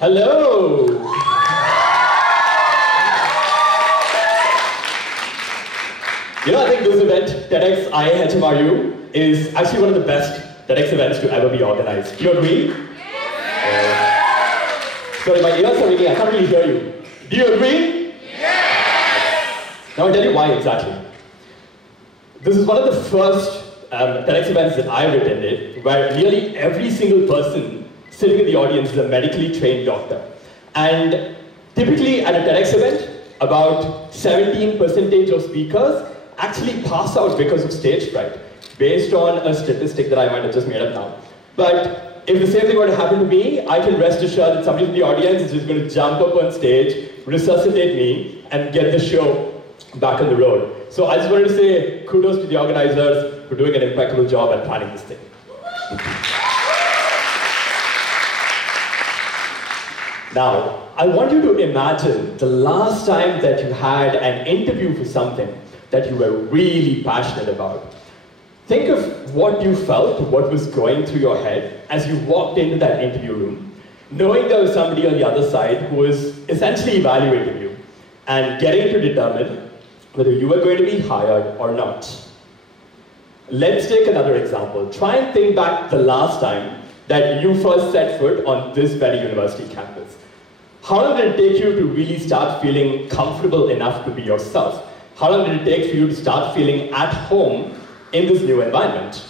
Hello! You know, I think this event, TEDxIIHMR, is actually one of the best TEDx events to ever be organized. Do you agree? Yes. Sorry, my ears are ringing, I can't really hear you. Do you agree? Yes! Now I'll tell you why exactly. This is one of the first TEDx events that I've attended, where nearly every single person sitting in the audience is a medically trained doctor. And typically at a TEDx event, about 17% of speakers actually pass out because of stage fright, based on a statistic that I might have just made up now. But if the same thing were to happen to me, I can rest assured that somebody in the audience is just going to jump up on stage, resuscitate me, and get the show back on the road. So I just wanted to say kudos to the organizers for doing an impeccable job at planning this thing. Now, I want you to imagine the last time that you had an interview for something that you were really passionate about. Think of what you felt, what was going through your head as you walked into that interview room, knowing there was somebody on the other side who was essentially evaluating you and getting to determine whether you were going to be hired or not. Let's take another example. Try and think back the last time that you first set foot on this very university campus. How long did it take you to really start feeling comfortable enough to be yourself? How long did it take for you to start feeling at home in this new environment?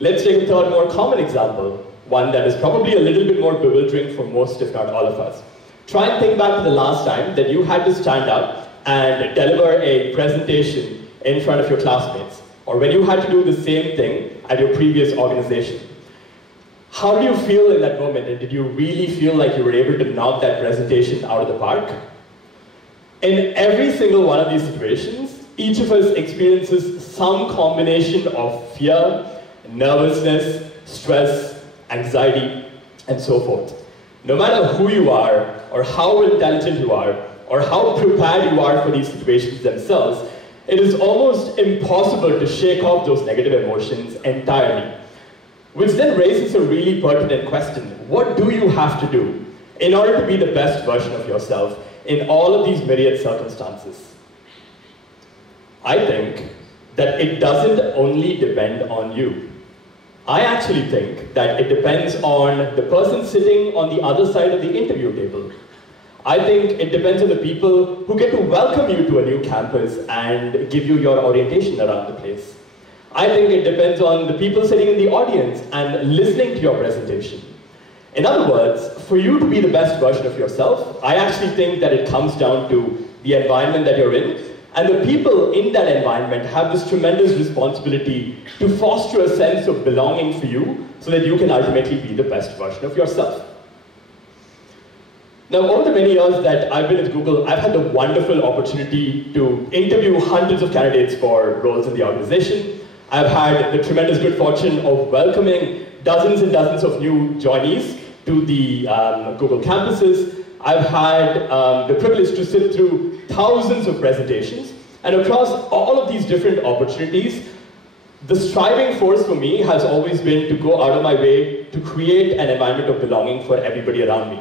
Let's take a third, more common example, one that is probably a little bit more bewildering for most, if not all of us. Try and think back to the last time that you had to stand up and deliver a presentation in front of your classmates, or when you had to do the same thing at your previous organization. How do you feel in that moment, and did you really feel like you were able to knock that presentation out of the park? In every single one of these situations, each of us experiences some combination of fear, nervousness, stress, anxiety, and so forth. No matter who you are, or how intelligent you are, or how prepared you are for these situations themselves, it is almost impossible to shake off those negative emotions entirely. Which then raises a really pertinent question. What do you have to do in order to be the best version of yourself in all of these myriad circumstances? I think that it doesn't only depend on you. I actually think that it depends on the person sitting on the other side of the interview table. I think it depends on the people who get to welcome you to a new campus and give you your orientation around the place. I think it depends on the people sitting in the audience and listening to your presentation. In other words, for you to be the best version of yourself, I actually think that it comes down to the environment that you're in, and the people in that environment have this tremendous responsibility to foster a sense of belonging for you so that you can ultimately be the best version of yourself. Now, over the many years that I've been at Google, I've had the wonderful opportunity to interview hundreds of candidates for roles in the organization. I've had the tremendous good fortune of welcoming dozens and dozens of new joinees to the Google campuses. I've had the privilege to sit through thousands of presentations, and across all of these different opportunities, the striving force for me has always been to go out of my way to create an environment of belonging for everybody around me.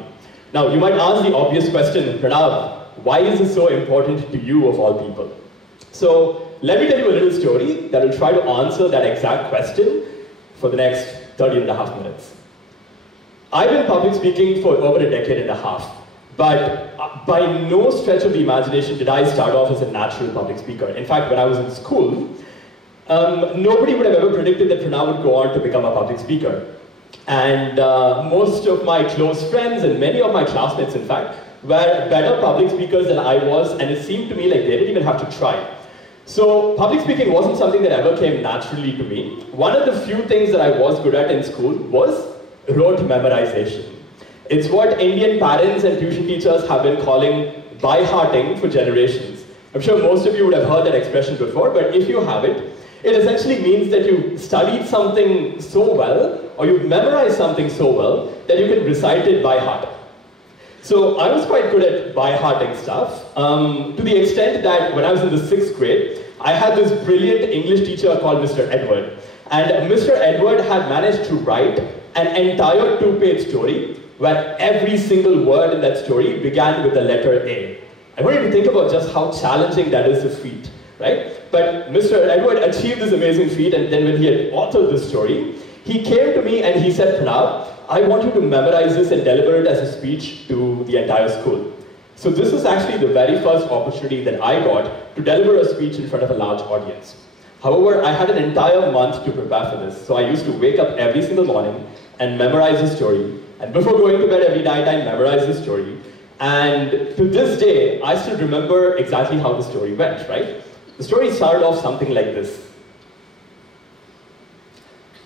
Now, you might ask the obvious question, Pranav, why is this so important to you of all people? So, let me tell you a little story that will try to answer that exact question for the next 30.5 minutes. I've been public speaking for over a decade and a half, but by no stretch of the imagination did I start off as a natural public speaker. In fact, when I was in school, nobody would have ever predicted that Pranav would go on to become a public speaker. And most of my close friends and many of my classmates, in fact, were better public speakers than I was, and it seemed to me like they didn't even have to try. So public speaking wasn't something that ever came naturally to me. One of the few things that I was good at in school was rote memorization. It's what Indian parents and tuition teachers have been calling by-hearting for generations. I'm sure most of you would have heard that expression before, but if you haven't, it essentially means that you studied something so well, or you've memorized something so well, that you can recite it by heart. So I was quite good at by-hearting stuff, to the extent that when I was in the 6th grade, I had this brilliant English teacher called Mr. Edward. And Mr. Edward had managed to write an entire 2-page story where every single word in that story began with the letter A. I want you to think about just how challenging that is a feat, right? But Mr. Edward achieved this amazing feat, and then when he had authored this story, he came to me and he said, Pranav, I want you to memorize this and deliver it as a speech to the entire school. So this was actually the very first opportunity that I got to deliver a speech in front of a large audience. However, I had an entire month to prepare for this, so I used to wake up every single morning and memorize the story, and before going to bed every night, I memorized the story. And to this day, I still remember exactly how the story went, right? The story started off something like this.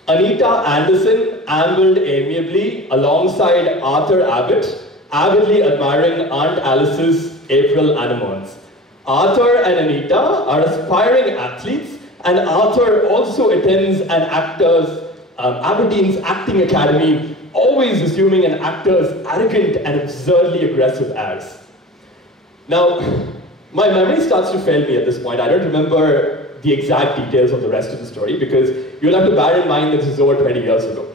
Anita Anderson ambled amiably alongside Arthur Abbott, avidly admiring Aunt Alice's April anemones. Arthur and Anita are aspiring athletes, and Arthur also attends an Aberdeen's acting academy, always assuming an actor's arrogant and absurdly aggressive airs. Now, my memory starts to fail me at this point. I don't remember the exact details of the rest of the story because you'll have to bear in mind that this is over 20 years ago.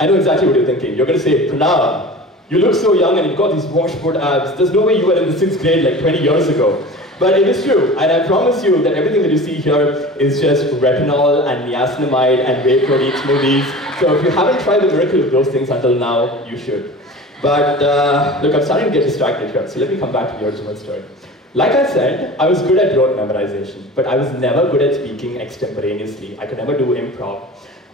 I know exactly what you're thinking. You're going to say, Pranav, you look so young and you've got these washboard abs. There's no way you were in the 6th grade like 20 years ago. But it is true, and I promise you that everything that you see here is just retinol and niacinamide and whey protein smoothies. So if you haven't tried the miracle of those things until now, you should. But look, I'm starting to get distracted here, so let me come back to the original story. Like I said, I was good at rote memorization, but I was never good at speaking extemporaneously. I could never do improv.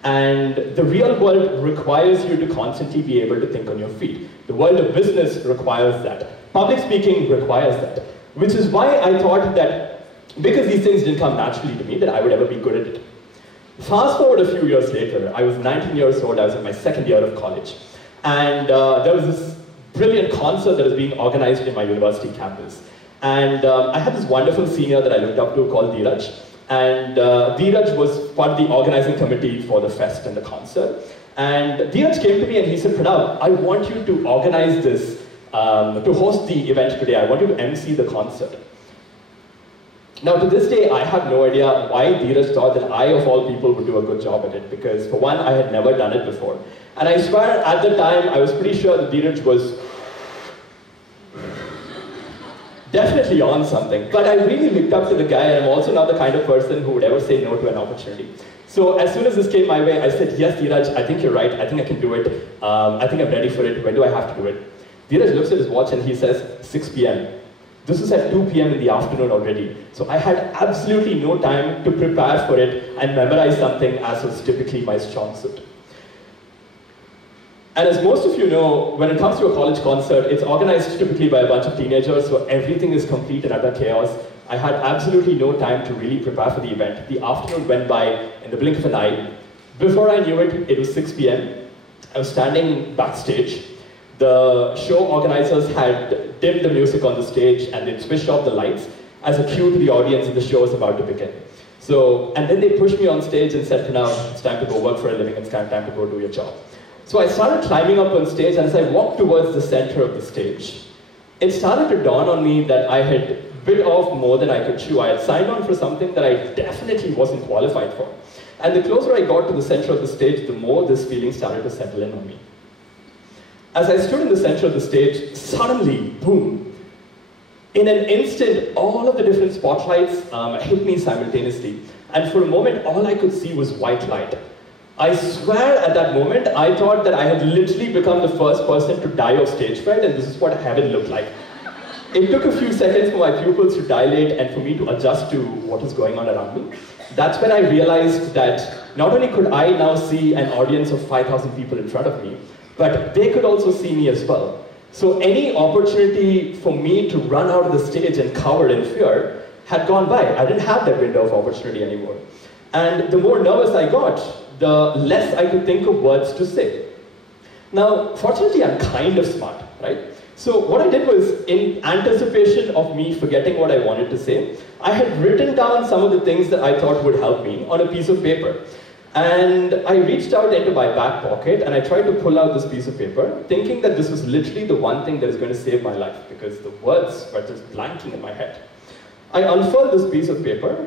And the real world requires you to constantly be able to think on your feet. The world of business requires that. Public speaking requires that. Which is why I thought that, because these things didn't come naturally to me, that I would ever be good at it. Fast forward a few years later, I was 19 years old, I was in my 2nd year of college. And there was this brilliant concert that was being organized in my university campus. And I had this wonderful senior that I looked up to called Dheeraj. And Dheeraj was part of the organizing committee for the fest and the concert. And Dheeraj came to me and he said, Pranav, I want you to organize this, to host the event today. I want you to MC the concert. Now to this day, I have no idea why Dheeraj thought that I, of all people, would do a good job at it. Because for one, I had never done it before. And I swear, at the time, I was pretty sure that Dheeraj was definitely on something. But I really looked up to the guy, and I'm also not the kind of person who would ever say no to an opportunity. So as soon as this came my way, I said, yes, Dheeraj, I think you're right. I think I can do it. I think I'm ready for it. When do I have to do it? Dheeraj looks at his watch and he says, 6 p.m. This was at 2 p.m. in the afternoon already. So I had absolutely no time to prepare for it and memorize something as was typically my strong suit. And as most of you know, when it comes to a college concert, it's organized typically by a bunch of teenagers, so everything is complete and utter chaos. I had absolutely no time to really prepare for the event. The afternoon went by in the blink of an eye. Before I knew it, it was 6 p.m. I was standing backstage. The show organizers had dimmed the music on the stage and they'd switched off the lights as a cue to the audience that the show was about to begin. So, and then they pushed me on stage and said, now it's time to go work for a living, it's time to go do your job. So I started climbing up on stage, and as I walked towards the center of the stage, it started to dawn on me that I had bit off more than I could chew. I had signed on for something that I definitely wasn't qualified for. And the closer I got to the center of the stage, the more this feeling started to settle in on me. As I stood in the center of the stage, suddenly, boom, in an instant, all of the different spotlights hit me simultaneously. And for a moment, all I could see was white light. I swear at that moment, I thought that I had literally become the first person to die of stage fright, and this is what heaven looked like. It took a few seconds for my pupils to dilate and for me to adjust to what was going on around me. That's when I realized that not only could I now see an audience of 5,000 people in front of me, but they could also see me as well. So any opportunity for me to run out of the stage and cower in fear had gone by. I didn't have that window of opportunity anymore. And the more nervous I got, the less I could think of words to say. Now, fortunately, I'm kind of smart, right? So what I did was, in anticipation of me forgetting what I wanted to say, I had written down some of the things that I thought would help me on a piece of paper. And I reached out into my back pocket and I tried to pull out this piece of paper, thinking that this was literally the one thing that is going to save my life, because the words were just blanking in my head. I unfurled this piece of paper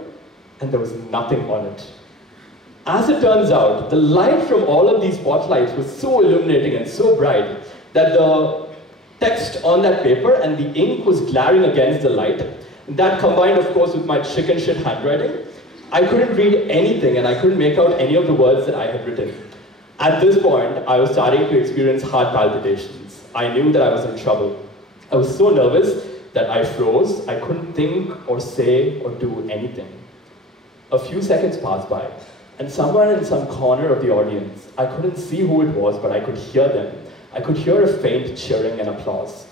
and there was nothing on it. As it turns out, the light from all of these spotlights was so illuminating and so bright that the text on that paper and the ink was glaring against the light. That combined, of course, with my chicken shit handwriting, I couldn't read anything and I couldn't make out any of the words that I had written. At this point, I was starting to experience heart palpitations. I knew that I was in trouble. I was so nervous that I froze. I couldn't think or say or do anything. A few seconds passed by, and somewhere in some corner of the audience, I couldn't see who it was, but I could hear them. I could hear a faint cheering and applause.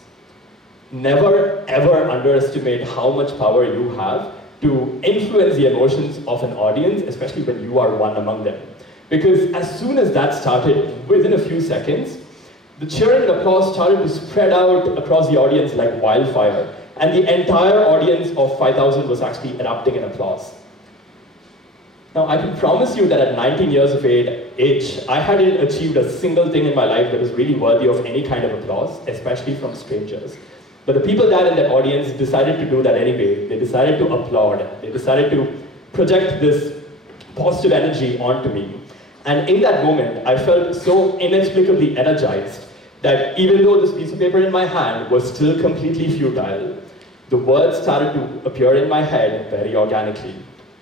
Never, ever underestimate how much power you have to influence the emotions of an audience, especially when you are one among them. Because as soon as that started, within a few seconds, the cheering and applause started to spread out across the audience like wildfire, and the entire audience of 5,000 was actually erupting in applause. Now, I can promise you that at 19 years of age, I hadn't achieved a single thing in my life that was really worthy of any kind of applause, especially from strangers. But the people there in that audience decided to do that anyway. They decided to applaud. They decided to project this positive energy onto me. And in that moment, I felt so inexplicably energized that even though this piece of paper in my hand was still completely futile, the words started to appear in my head very organically.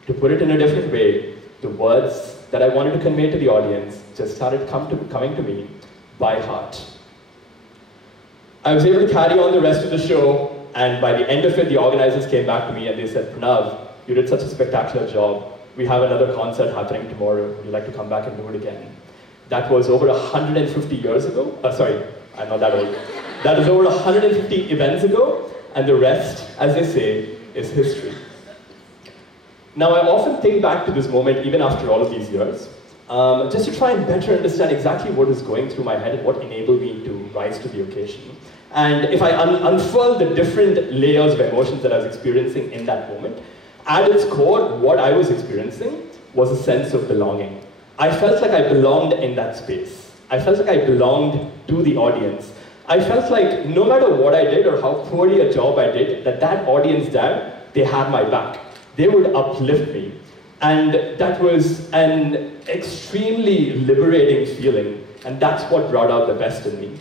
To put it in a different way, the words that I wanted to convey to the audience just started coming to me by heart. I was able to carry on the rest of the show, and by the end of it, the organizers came back to me and they said, "Pranav, you did such a spectacular job. We have another concert happening tomorrow. Would you like to come back and do it again?" That was over 150 years ago. Sorry, I'm not that old. That is over 150 events ago, and the rest, as they say, is history. Now, I often think back to this moment, even after all of these years, just to try and better understand exactly what was going through my head and what enabled me to rise to the occasion. And if I unfurl the different layers of emotions that I was experiencing in that moment, at its core, what I was experiencing was a sense of belonging. I felt like I belonged in that space. I felt like I belonged to the audience. I felt like no matter what I did or how poorly a job I did, that audience there, they had my back. They would uplift me. And that was an extremely liberating feeling, and that's what brought out the best in me.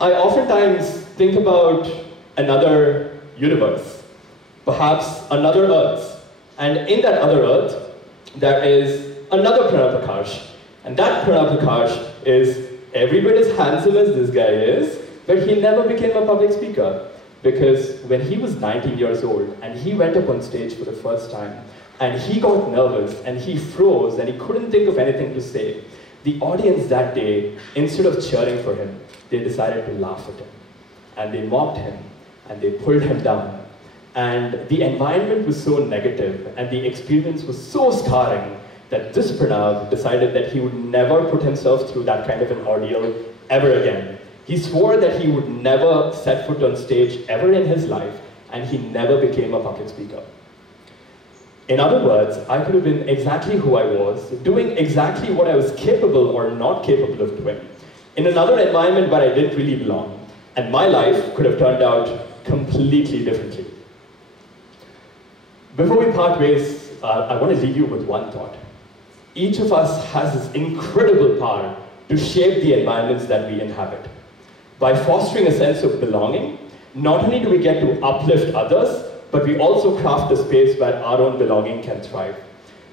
I oftentimes think about another universe, perhaps another Earth, and in that other Earth, there is another Prakash, and that Prakash is every bit as handsome as this guy is, but he never became a public speaker, because when he was 19 years old, and he went up on stage for the first time, and he got nervous, and he froze, and he couldn't think of anything to say, the audience that day, instead of cheering for him, they decided to laugh at him. And they mocked him, and they pulled him down. And the environment was so negative, and the experience was so scarring, that this Pranav decided that he would never put himself through that kind of an ordeal ever again. He swore that he would never set foot on stage ever in his life, and he never became a public speaker. In other words, I could have been exactly who I was, doing exactly what I was capable or not capable of doing, in another environment where I didn't really belong, and my life could have turned out completely differently. Before we part ways, I want to leave you with one thought. Each of us has this incredible power to shape the environments that we inhabit. By fostering a sense of belonging, not only do we get to uplift others, but we also craft a space where our own belonging can thrive.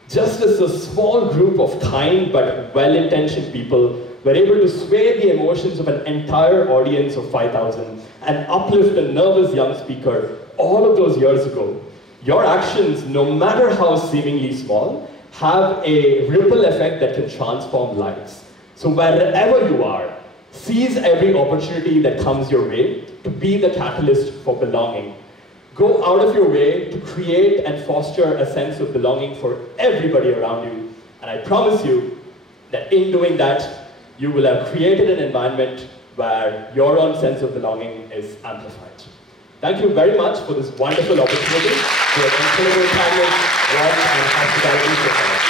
Just as a small group of kind but well-intentioned people were able to sway the emotions of an entire audience of 5,000 and uplift a nervous young speaker all of those years ago, your actions, no matter how seemingly small, have a ripple effect that can transform lives. So wherever you are, seize every opportunity that comes your way to be the catalyst for belonging. Go out of your way to create and foster a sense of belonging for everybody around you. And I promise you that in doing that, you will have created an environment where your own sense of belonging is amplified. Thank you very much for this wonderful opportunity, for your incredible kindness, warmth, and hospitality.